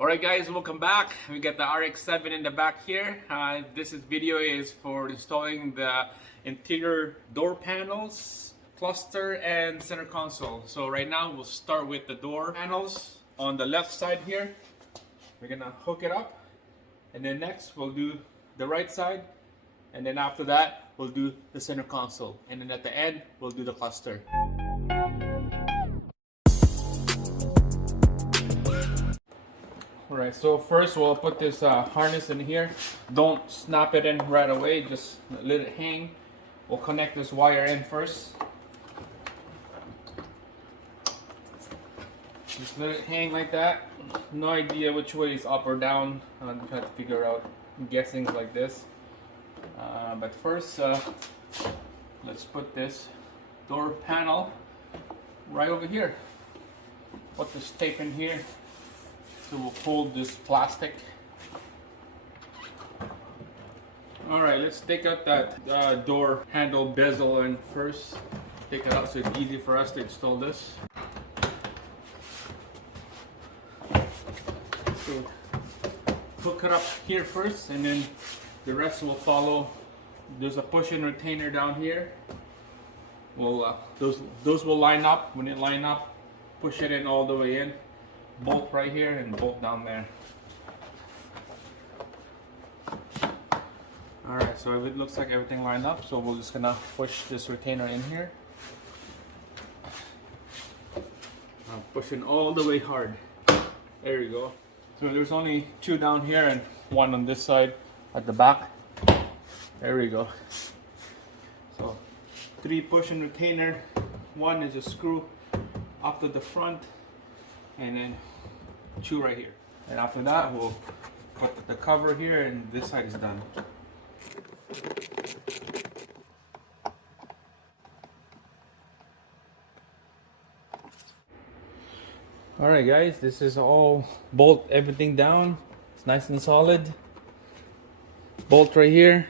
Alright guys, welcome back. We got the RX7 in the back here. This video is for installing the interior door panels, cluster, and center console. So right now we'll start with the door panels on the left side here. We're gonna hook it up, and then next we'll do the right side, and then after that we'll do the center console, and then at the end we'll do the cluster. Alright, so first we'll put this harness in here. Don't snap it in right away, just let it hang. We'll connect this wire in first. Just let it hang like that. No idea which way is up or down. I'm trying to figure out, I'm guessing like this. But first, let's put this door panel right over here. Put this tape in here. So we'll hold this plastic. Alright, let's take out that door handle bezel and first take it out so it's easy for us to install this. So hook it up here first, and then the rest will follow. There's a push-in retainer down here. Well, those will line up. When it line up, push it in all the way in. Bolt right here and bolt down there. Alright, so it looks like everything lined up, so we're just gonna push this retainer in here. Push it all the way hard. There you go. So there's only two down here and one on this side at the back. There we go. So 3 push-in retainer. One is a screw up to the front, and then 2 right here. And after that, we'll put the cover here, and this side is done. Alright guys, this is all bolt everything down. It's nice and solid. Bolt right here.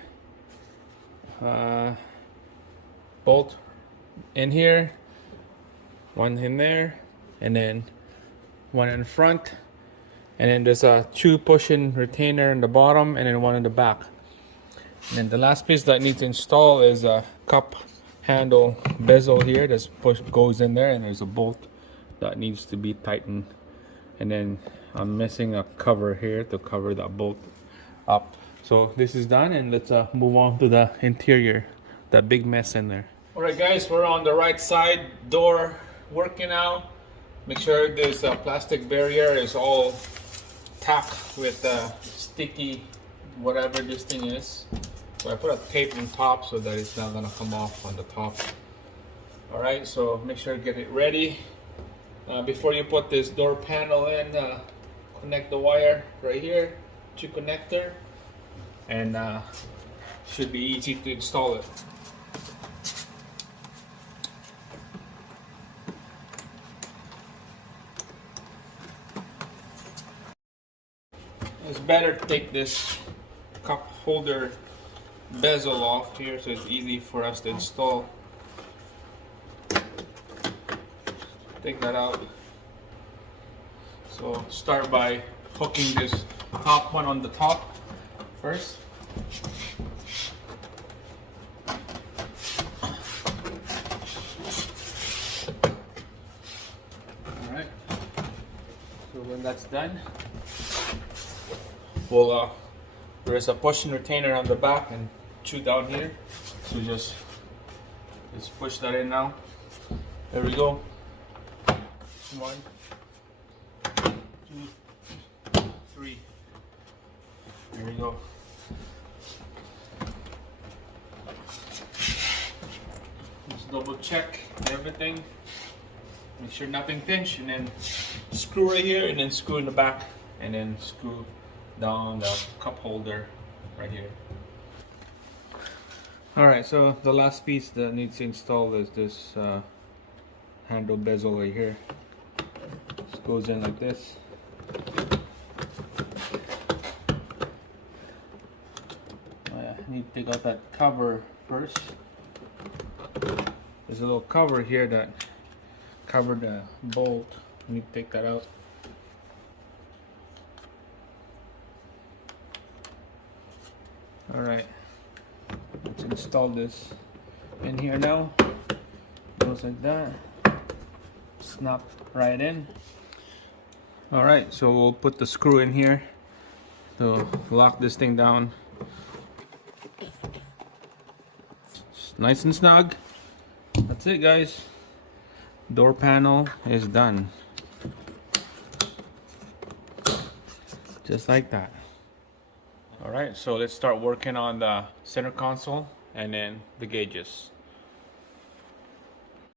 Bolt in here. One in there. And then one in front, and then there's a 2 push-in retainer in the bottom, and then one in the back. And then the last piece that I need to install is a cup handle bezel here. This goes in there, and there's a bolt that needs to be tightened. And then I'm missing a cover here to cover that bolt up. So this is done, and let's move on to the interior, that big mess in there. Alright guys, we're on the right side, door working out. Make sure this plastic barrier is all tacked with sticky whatever this thing is. So I put a tape on top so that it's not gonna come off on the top. Alright, so make sure to get it ready. Before you put this door panel in, connect the wire right here to connector, and should be easy to install it. It's better to take this cup holder bezel off here so it's easy for us to install. Take that out. So start by hooking this top one on the top first. Alright. So when that's done, well, there's a push-in retainer on the back and 2 down here. So just push that in now. There we go. 1, 2, 3. There we go. Just double check everything. Make sure nothing pinched, and then screw right here, and then screw in the back, and then screw down the cup holder right here. Alright, so the last piece that needs to install is this handle bezel right here. This goes in like this. I need to take out that cover first. There's a little cover here that covered the bolt. I need to take that out. Alright, let's install this in here now. Goes like that. Snap right in. Alright, so we'll put the screw in here to lock this thing down. It's nice and snug. That's it, guys. Door panel is done. Just like that. Alright, so let's start working on the center console and then the gauges.